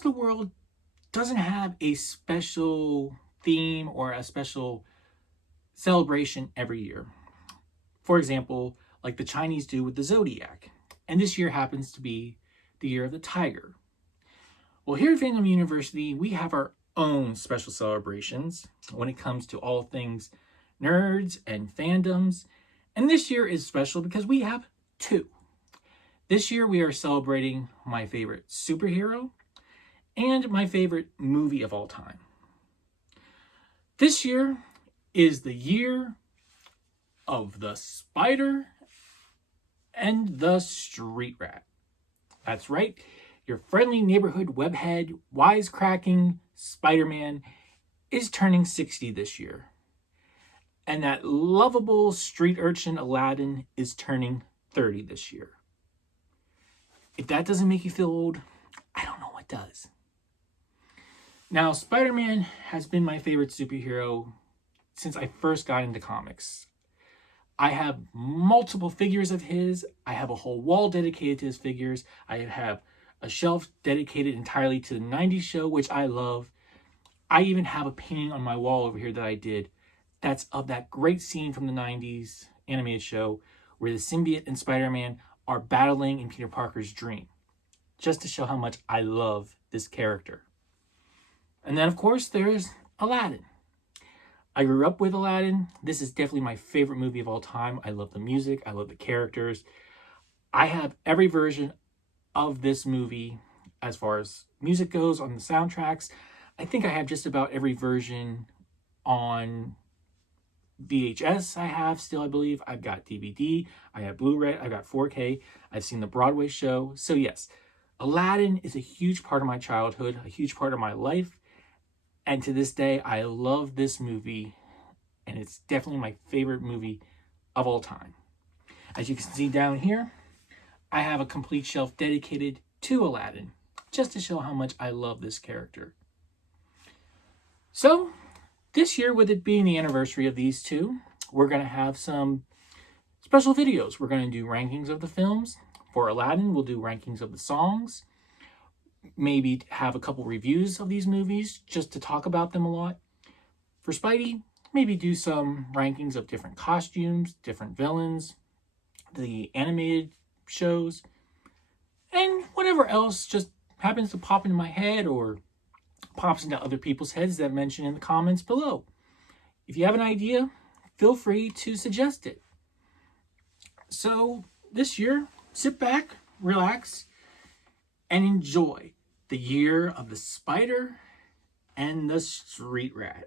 of the world doesn't have a special theme or a special celebration every year. For example, like the Chinese do with the zodiac. And this year happens to be the year of the tiger. Well, here at Fandom University, we have our own special celebrations when it comes to all things nerds and fandoms. And this year is special because we have two. This year we are celebrating my favorite superhero and my favorite movie of all time. This year is the year of the spider and the street rat. That's right, your friendly neighborhood webhead, wisecracking Spider-Man is turning 60 this year. And that lovable street urchin Aladdin is turning 30 this year. If that doesn't make you feel old, I don't know what does. Now, Spider-Man has been my favorite superhero since I first got into comics. I have multiple figures of his. I have a whole wall dedicated to his figures. I have a shelf dedicated entirely to the 90s show, which I love. I even have a painting on my wall over here that I did that's of that great scene from the 90s animated show where the symbiote and Spider-Man are battling in Peter Parker's dream, just to show how much I love this character. And then, of course, there's Aladdin. I grew up with Aladdin. This is definitely my favorite movie of all time. I love the music. I love the characters. I have every version of this movie as far as music goes on the soundtracks. I think I have just about every version on VHS I have still, I believe. I've got DVD, I have Blu-ray, I've got 4K, I've seen the Broadway show. So yes, Aladdin is a huge part of my childhood, a huge part of my life. And to this day, I love this movie, and it's definitely my favorite movie of all time. As you can see down here, I have a complete shelf dedicated to Aladdin, just to show how much I love this character. So, this year, with it being the anniversary of these two, we're going to have some special videos. We're going to do rankings of the films. For Aladdin, we'll do rankings of the songs. Maybe have a couple reviews of these movies just to talk about them a lot. For Spidey, maybe do some rankings of different costumes, different villains, the animated shows, and whatever else just happens to pop into my head or pops into other people's heads that mention in the comments below. If you have an idea, feel free to suggest it. So this year, sit back, relax, and enjoy the year of the spider and the street rat.